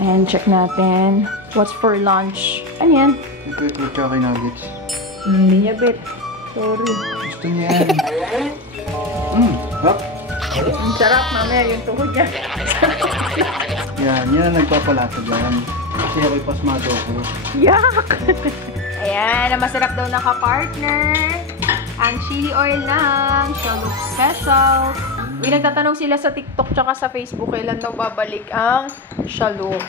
And check natin what's for lunch. Ano yan? Ito chocolate nuggets. Hindi niya bet. Sorry. Gusto niya yan. Hop. Ang sarap, mamaya yung tuhod niya. Yan ang nagpapalata dyan. Kasi ako'y pasmado ko. Yak! Ayan, ang masarap daw na ka-partner. Ang chili oil ng Shalook Special. Uy, nagtatanong sila sa TikTok tsaka sa Facebook kailan daw babalik ang Shalook.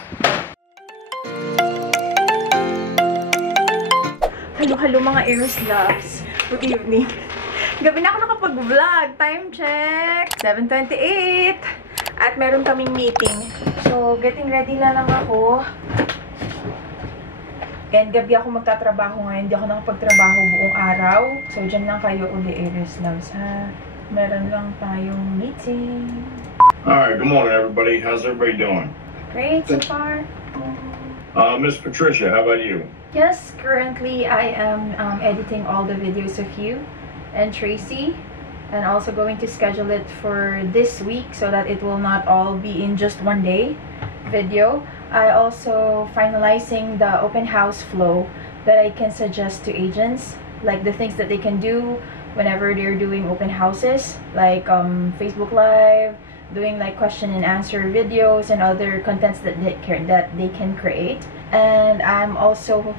Hello mga Eros Loves. Good evening. Gabi na ako nakapag-vlog. Time check. 7:28. At meron kaming meeting. So, getting ready na lang ako. And gabi ako magtatrabaho ngayon. Hindi ako nakapagtrabaho buong araw. So, dyan lang kayo uli, Eros Loves, ha? Meron lang tayong meeting. Alright, good morning everybody. How's everybody doing? Great so far. Miss Patricia, how about you? Yes, currently I am editing all the videos of you and Tracy, and also going to schedule it for this week so that it will not all be in just one day video. I also finalizing the open house flow that I can suggest to agents, like the things that they can do whenever they're doing open houses, like Facebook Live, doing like question and answer videos and other contents that they can create. And I'm also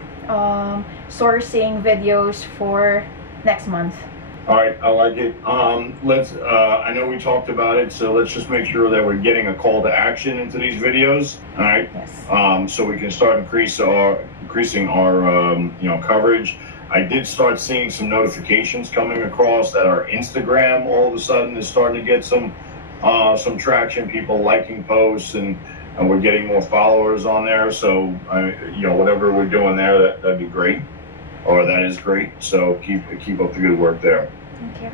sourcing videos for next month. All right, I like it. I know we talked about it, so let's just make sure that we're getting a call to action into these videos. All right. Yes. So we can start increasing our coverage. I did start seeing some notifications coming across that our Instagram all of a sudden is starting to get some traction. People liking posts and we're getting more followers on there. So whatever we're doing there, that'd be great, or that is great. So keep up the good work there. Thank you.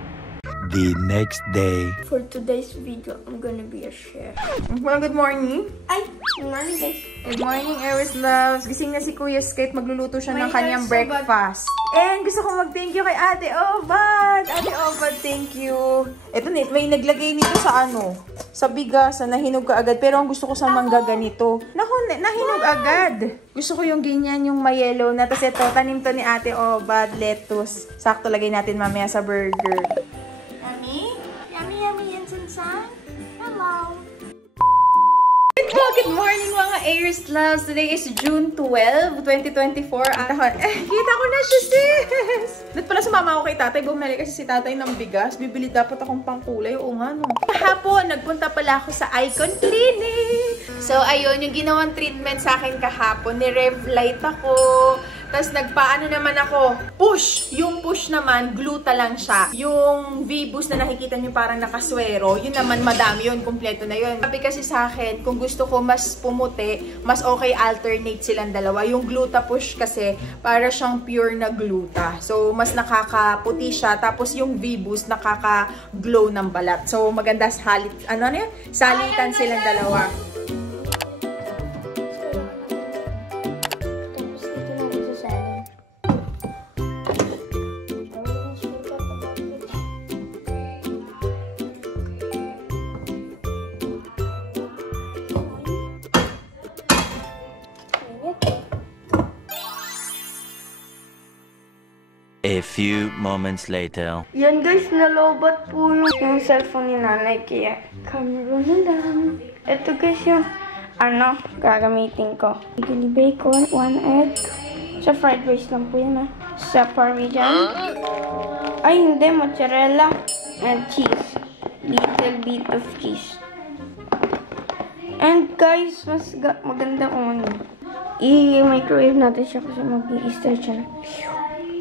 The next day. For today's video, I'm gonna be a chef. Well, good morning. Ay, good morning guys. Good morning, Eris Loves. Gising na si Kuya Skate. Magluluto siya ng kanyang so breakfast. And gusto ko mag-thank you kay Ate Obad. Ate Obad, thank you. Ito, may naglagay nito sa sa bigas na nahinog ka agad. Pero ang gusto ko sa mangga ganito. Naku, nahinog agad. Gusto ko yung ganyan, yung may yellow na. Tapos ito, tanim to ni Ate Obad, lettuce. Sakto lagay natin mamaya sa burger. Yummy? Yummy yan, Sansan. Hello. Good morning mga Aries Loves! Today is June 12, 2024. At kita ko na siya, sis! Dito pala sumama ako kay tatay. Bumili kasi si tatay ng bigas. Bibili dapat akong pangkulay. Oo nga, no? Kahapon, nagpunta pala ako sa Icon Clinic. So, ayun, yung ginawang treatment sa akin kahapon. Ni-Revlite ako. Tapos nagpaano naman ako, push! Yung push naman, gluta lang siya. Yung V-boost na nakikita niyo parang nakaswero, yun naman madami yun, kompleto na yun. Sabi kasi sa akin, kung gusto ko mas pumuti, mas okay alternate silang dalawa. Yung gluta push kasi, para siyang pure na gluta. So, mas nakakaputi siya. Tapos yung V-boost, nakaka-glow ng balat. So, maganda salitan silang dalawa. A few moments later. Yan guys, nalobat po yung cellphone ni nanay. Kaya camera na lang. Ito guys yung gagamitin ko. Chili bacon, 1 egg. Sa fried rice lang po yan Sa parmesan. Ay hindi, mozzarella. And cheese. Little bit of cheese. And guys, mas maganda kung i-microwave natin siya kasi mag-i-stretch siya.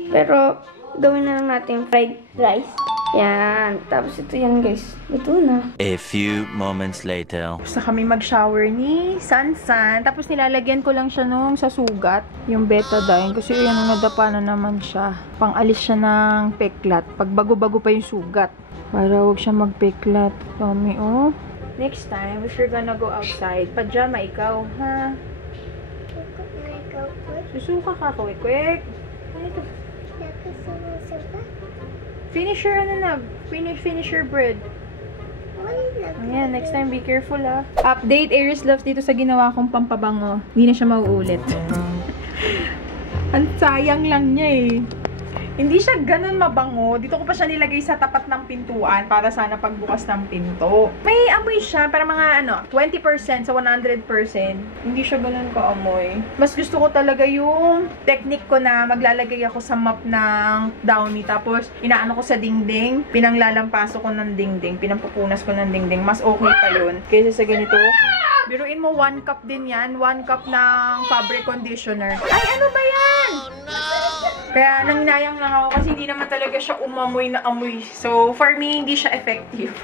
Pero, gawin na lang natin fried rice. Yan. Tapos ito yan guys. Ito na. A few moments later. Gusto kami mag-shower ni Sansan. Tapos nilalagyan ko lang siya nung sa sugat. Yung betadine. Kasi yan, nadapa na naman siya. Pang-alis siya ng peklat. Pag bago-bago pa yung sugat. Para huwag siya mag-peklat. Tommy, oh. Next time, if you're gonna go outside, pajama ikaw, ha? Susuka ka, quick. Ito. Finish your, finish your bread. Ayan, next time, be careful ha. Update, Aries Loves, dito sa ginawa kong pampabango. Hindi na siya mauulit. Ang sayang lang niya eh. Hindi siya ganun mabango. Dito ko pa siya nilagay sa tapat ng pintuan para sana pagbukas ng pinto. May amoy siya, para mga 20% sa 100%. Hindi siya ganun kaamoy. Mas gusto ko talaga yung technique ko na maglalagay ako sa mop ng Downy. Tapos, inaano ko sa dingding. Pinanglalampaso ko ng dingding. Pinampupunas ko ng dingding. Mas okay pa yun. Kaysa sa ganito. Biruin mo, 1 cup din yan. 1 cup ng fabric conditioner. Ay, ano ba yan? Kaya nanginayang lang ako kasi hindi naman talaga siya umamoy na amoy. So, for me, hindi siya effective.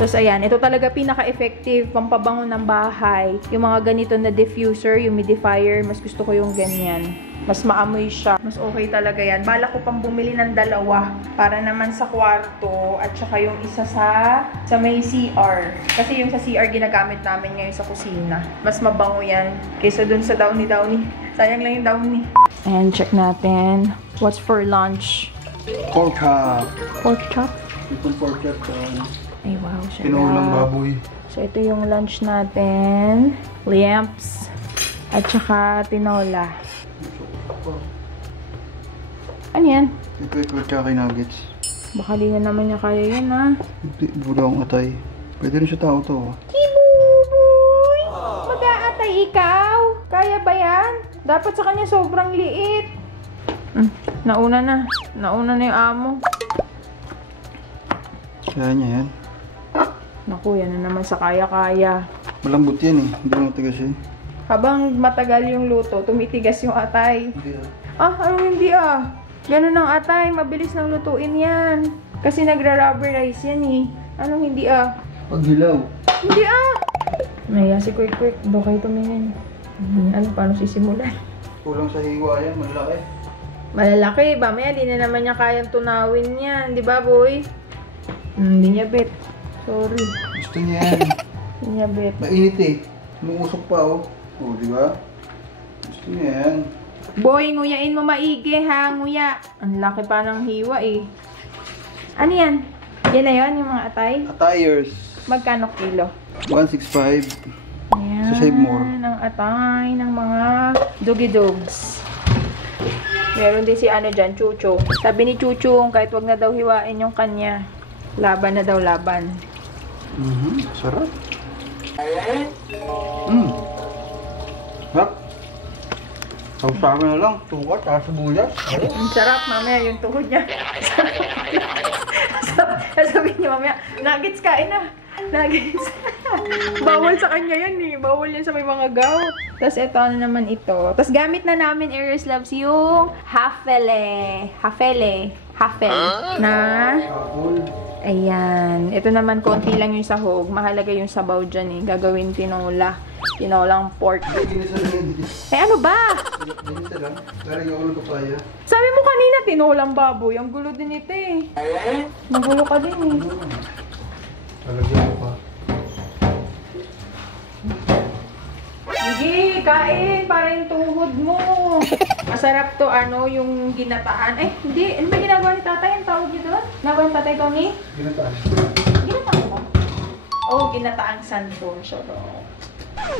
Tapos ayan, ito talaga pinaka-effective pampabango ng bahay. Yung mga ganito na diffuser, humidifier, mas gusto ko yung ganyan. Mas maamoy siya. Mas okay talaga yan. Bala ko pang bumili ng 2 para naman sa kwarto at saka yung isa sa may CR. Kasi yung sa CR ginagamit namin ngayon sa kusina. Mas mabango yan kaysa dun sa Downy. Sayang lang yung Downy. And check natin. What's for lunch? Pork chop. Pork chop? Itong pork chop. Ay, wow. Tinulang baboy. So, ito yung lunch natin. Lamps. At saka tinola. Ano yan? Ito tsaka nuggets. Baka di na naman niya kaya yan, ha? Hindi, bula akong atay. Pwede rin siya tao to. Kibuboy! Mag-aatay ikaw? Kaya ba yan? Dapat sa kanya sobrang liit. Nauna na. Nauna na yung amo. Kaya niya yan. Naku, yan na naman sa kaya-kaya. Malambot yan eh. Hindi mo matigas eh. Habang matagal yung luto, tumitigas yung atay. Hindi ah. Ah, anong hindi ah? Ganun ang atay, mabilis nang lutuin yan. Kasi nagra-rubberize yan eh. Anong hindi ah? Paghilaw. Hindi ah! Naya si Quick, doon kayo tumingin. Ano, paano sisimulan? Kulang sa hiwa yan, malaki. Malalaki, mamaya di na naman niya kayang tunawin yan. Di ba, boy? Hindi niya bet. Sorry. Gusto niya yan. Hindi niya bet. Mainit eh. Lumusok pa oh. Oh, di ba? Gusto niya yan. Boy, nguyain mo maigi ha, nguya. Ang laki pa ng hiwa eh. Ano yan? Yan na yun, yung mga atay? Attires. Magkano kilo? 165. Ayan. So save more. Ang atay ng mga doggy dogs. Meron din si ano dyan, Chucho. Sabi ni Chucho, kahit wag na daw hiwain yung kanya. Laban na daw, laban. Sarap. Sarap. Sabi na lang, suka, tsaka sibuyas. Ang sarap, mamaya yung tuhod niya. Sabi niya mamaya, nuggets kain na. Nuggets. Bawal sa kanya yan eh. Bawal yan sa may mga gout. Tapos ito, ano naman ito. Tapos gamit na namin, Aries Loves, yung hafele. Na... Ayan. Ito naman, konti lang yung sahog. Mahalaga yung sabaw dyan eh. Gagawin tinola. Tinolang pork. Eh ano ba? Ganito lang. Lalagyan ko ng papaya. Sabi mo kanina, tinolang baboy. Ang gulo din ito eh. Magulo ka din eh. Lalagyan ko pa. Sige, kain. Para yung tuhod mo. Masarap to, ano, yung ginataan. Eh, hindi. Ano ba ginagawa ni tatay? Ang tawag niyo doon? Ginagawa ni tatay, Tony? Ginataan. Ginataan mo? Oh, ginataang sandon. Sarap.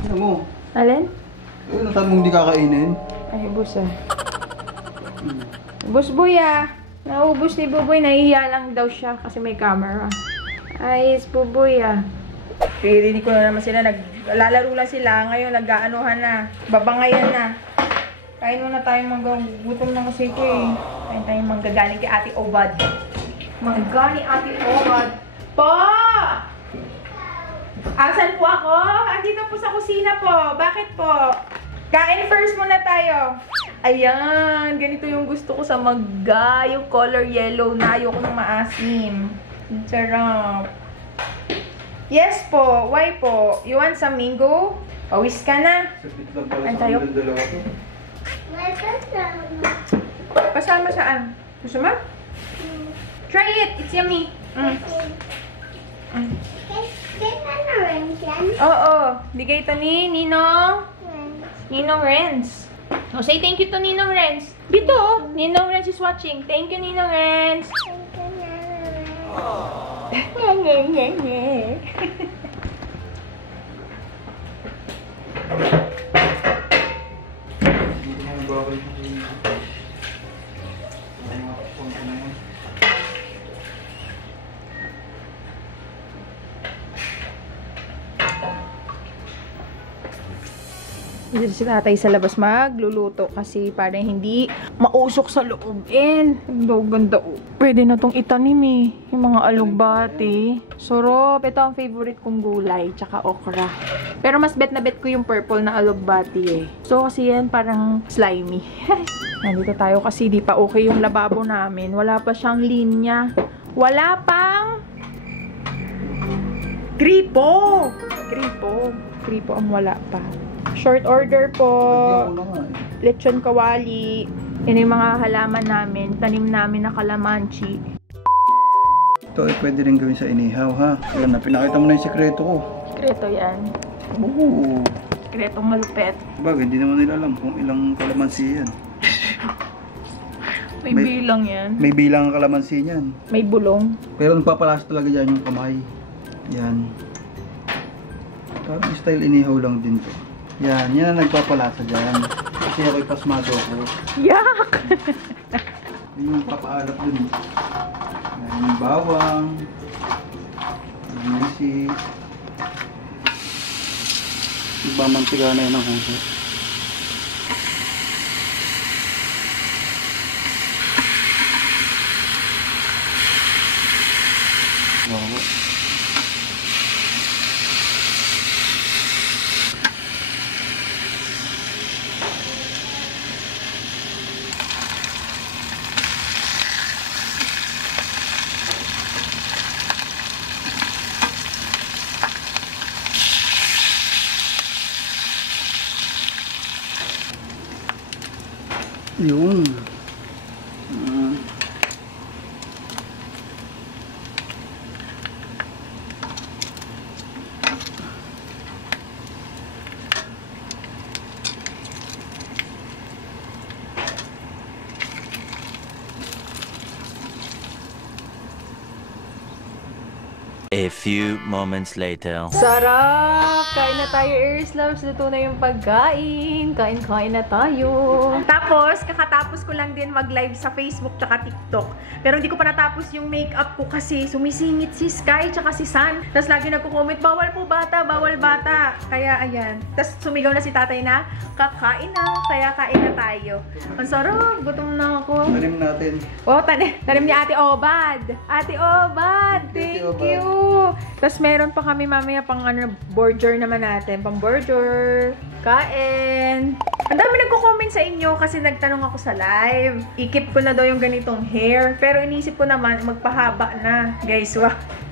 Ano mo? Alin? Ano sabi mong hindi kakainin? Ay, ubos ah. Ubos boy ah. Naubos ni Buboy. Nahihiya lang daw siya kasi may camera. Ayos, Buboy ah. Pirinig ko na naman sila. Naglalaro lang sila. Ngayon, nag-aanuhan na. Babangayan na. Kain muna tayong gutom na kasi ito eh. Kain tayong manggagaling kay Ate Obad. Manggagaling Ate Obad. Pa! Asan po ako? Andito po sa kusina po. Bakit po? Kain first muna tayo. Ayan. Ganito yung gusto ko sa magga. Yung color yellow na. Ayoko ng maasim. Sarap. Yes po. Why po? You want some mango? Pawis ka na. Antayo. Pasama saan? Gusto mo? Try it. It's yummy. Oo. Bigay ito ni Ninong. Ninong Renz. Oh, say thank you to Ninong Renz. Dito, Ninong Renz is watching. Thank you, Ninong Renz. Dito si tatay sa labas magluluto kasi parang hindi mausok sa loob. Ganda oh. Pwede na tong itanim eh. Yung mga alugbati. Sarap. Ito ang favorite kong gulay. Tsaka okra. Pero mas bet na bet ko yung purple na alugbati eh. So kasi yan parang slimy. Nandito tayo kasi di pa okay yung lababo namin. Wala pa siyang linya. Wala pang gripo. Gripo ang wala pa. Short order po. Lechon kawali. Yan yung mga halaman namin. Tanim namin na kalamansi. Ito ay pwede rin gawin sa inihaw ha. Ayan na, pinakita mo na yung sekreto ko. Sekreto yan. Oo. Sekretong malupet. Bagay, hindi naman nila alam kung ilang kalamansi yan. May bilang yan. May bilang ang kalamansi niyan. May bulong. Pero nagpapalas talaga dyan yung kamay. Yan. Parang style inihaw lang din to. Yan ang nagpapalasa dyan. Kasi ako'y pasmado ako. Yak! Yun yung papaalap dun. Yan yung bawang. Yan yung si... Ibamantiga na yan ang huso. Wow. Yun. A few moments later. Sarap! Kain na tayo, Aries Loves. Luto na yung pagkain. Kain na tayo. Tapos, kakatapos ko lang din mag-live sa Facebook tsaka TikTok. Pero hindi ko pa natapos yung makeup ko kasi sumisingit si Sky tsaka si San. Tapos lagi nagko-comment, bawal po bata, bawal bata. Kaya ayan. Tapos sumigaw na si tatay na, kakain na. Kaya kain na tayo. Ang sarap. Gutom na ako. Tanim natin. Oh, tanim ni Ate Obad. Ate Obad, thank you. Tapos meron pa kami mamaya pang burger naman natin. Pang burger. Kain. Ang dami nagko-comment sa inyo kasi nagtanong ako sa live. I-keep ko na daw yung ganitong hair. Pero inisip ko naman, magpahaba na. Guys, wow.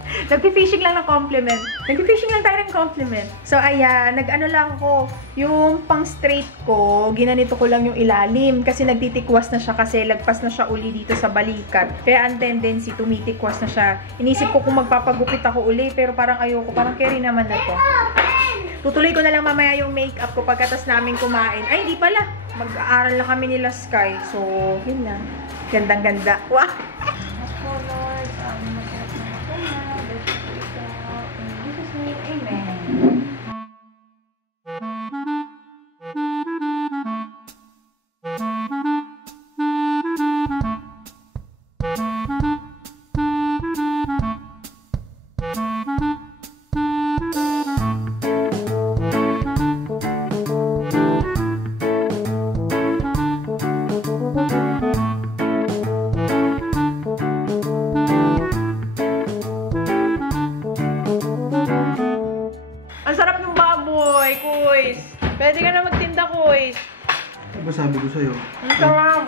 Nagpi-fishing lang ng compliment. Nagpi-fishing lang tayo ng compliment. So, ayan. Nag-ano lang ako. Yung pang straight ko, ginanito ko lang yung ilalim. Kasi nagtitikwas na siya kasi lagpas na siya uli dito sa balikat. Kaya ang tendency, tumitikwas na siya. Inisip ko kung magpapagupit ako uli. Pero parang ayoko. Parang carry naman na to. Tutuloy ko na lang mamaya yung makeup ko pagkatas namin kumain. Ay, hindi pala. Mag-aaral na kami nila Sky. So, yun lang. Gandang-ganda. Wow! Pwede ka na magtinda, Kuys. Ano ba sabi ko sa'yo? Ang sarap.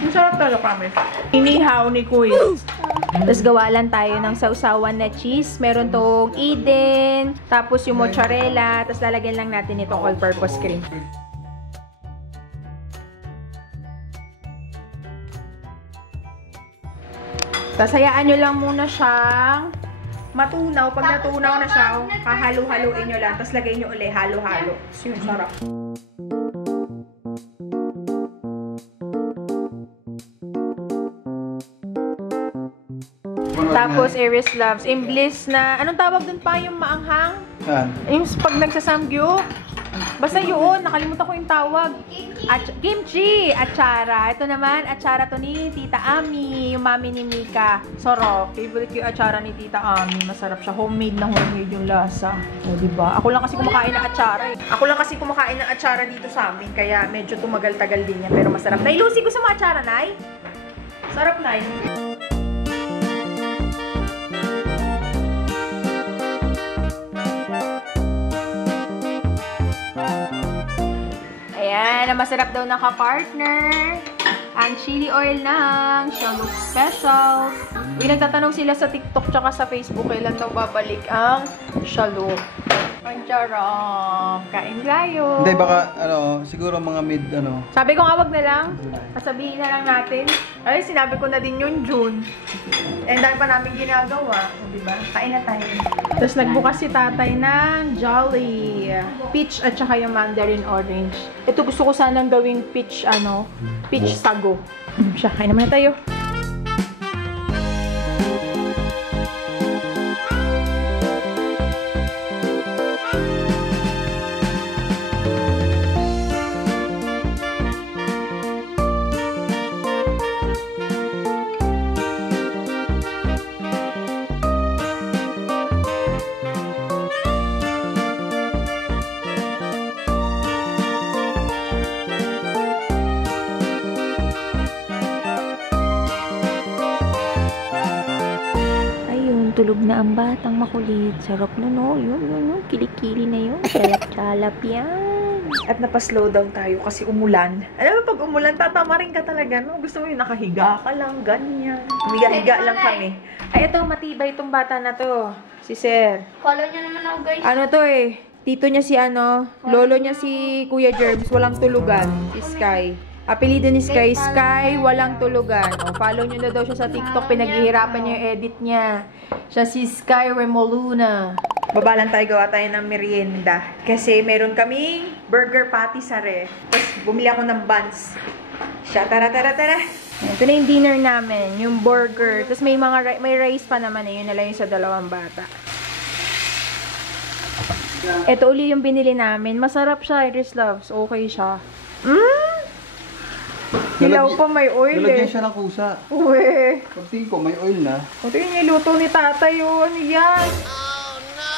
Ang sarap talaga kami. Inihaw ni Kuys. Tapos gawa lang tayo ng sausawan na cheese. Meron tong Eden, tapos yung mozzarella, tapos lalagyan lang natin itong all-purpose cream. Tapos hayaan nyo lang muna siyang matunaw. Pag natunaw na siya, hahalo-haloin nyo lang. Tapos lagay nyo ulit, halo-halo. Yun, sarap. Tapos, Aries Loves, Imblis na, anong tawag dun pa yung maanghang? Yung pag nagsasamgyo. Basta yun, nakalimutan ko yung tawag. Kimchi! Atsara. Ito naman, atsara to ni Tita Ami, yung mami ni Mika. Sarap. Favorite ko yung atsara ni Tita Ami. Masarap siya. Homemade na homemade yung lasa. O, diba? Ako lang kasi kumakain ng atsara eh. Ako lang kasi kumakain ng atsara dito sa amin. Kaya medyo tumagal-tagal din yan. Pero masarap. Nay, Lucy, gusto mo atsara, Nay? Sarap, Nay. Ayan, na masarap daw na ka-partner. Ang chili oil ng Shalook Specials. Uy, nagtatanong sila sa TikTok tsaka sa Facebook kailan daw babalik ang Shalook. Ang charap. Kain tayo. Hindi, baka, siguro mga mid, Sabi ko nga, wag na lang. Sasabihin na lang natin. Ay, sinabi ko na din yun, June. And dahil pa namin ginagawa. Diba? Kain na tayo. Tapos nagbukas si tatay ng Jolly. Peach at saka yung mandarin orange. Ito gusto ko sanang gawing peach, peach sago. Siya, kain naman na tayo. Tulog na ang batang makulit. Sarap na, no? Yun. Kilikili na yun. Chalap yan. At napaslow down tayo kasi umulan. Alam mo, pag umulan, tatama rin ka talaga, no? Gusto mo yung nakahiga ka lang, ganyan. Higa-higa lang kami. Ay, ito, matibay itong bata na to. Si Sir. Follow nyo naman ako, guys. Ano to eh? Tito niya si lolo niya si Kuya Germs, walang tulugan. Si Sky. Apelido ni Sky, walang tulugan. O, follow nyo na daw siya sa TikTok. Pinaghihirapan niya yung edit niya. Siya si Sky Remoluna. Babalan tayo, gawa tayo ng merienda. Kasi meron kaming burger patty sa ref. Tapos bumili ako ng buns. Siya, tara. Ito na yung dinner namin, yung burger. Tapos may rice pa naman eh. Yun na lang yung sa dalawang bata. Ito uli yung binili namin. Masarap siya, Iris Loves. Okay siya. Hilaw pa, may oil Nalagyan siya ng kusa. Uwe. Pagtingin ko, may oil na. Ito yung niluto ni tatay yun. Ano yan? Oh, no!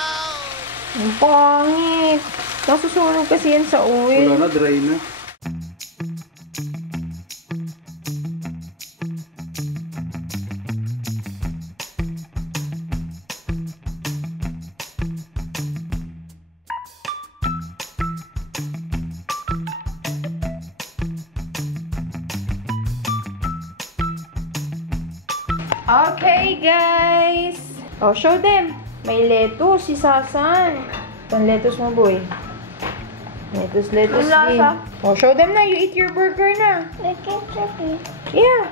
Ang pangit. Nasusunog kasi yan sa oil. Wala na, dry na. Okay, guys. Oh, show them. May lettuce si Sasan. Itong lettuce mo, boy. Lettuce din. Oh, show them na. You eat your burger na. Yeah.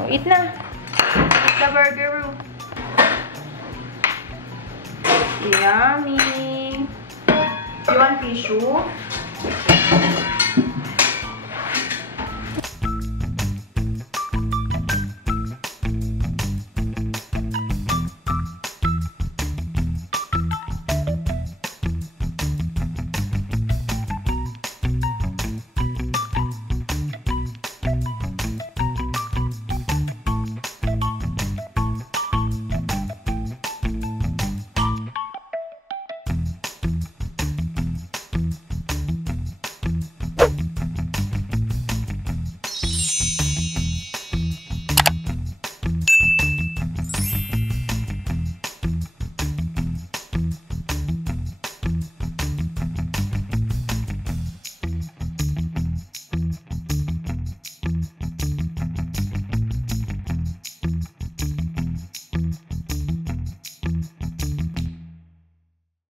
Oh, eat na. Eat the burger. Yummy. You want tissue?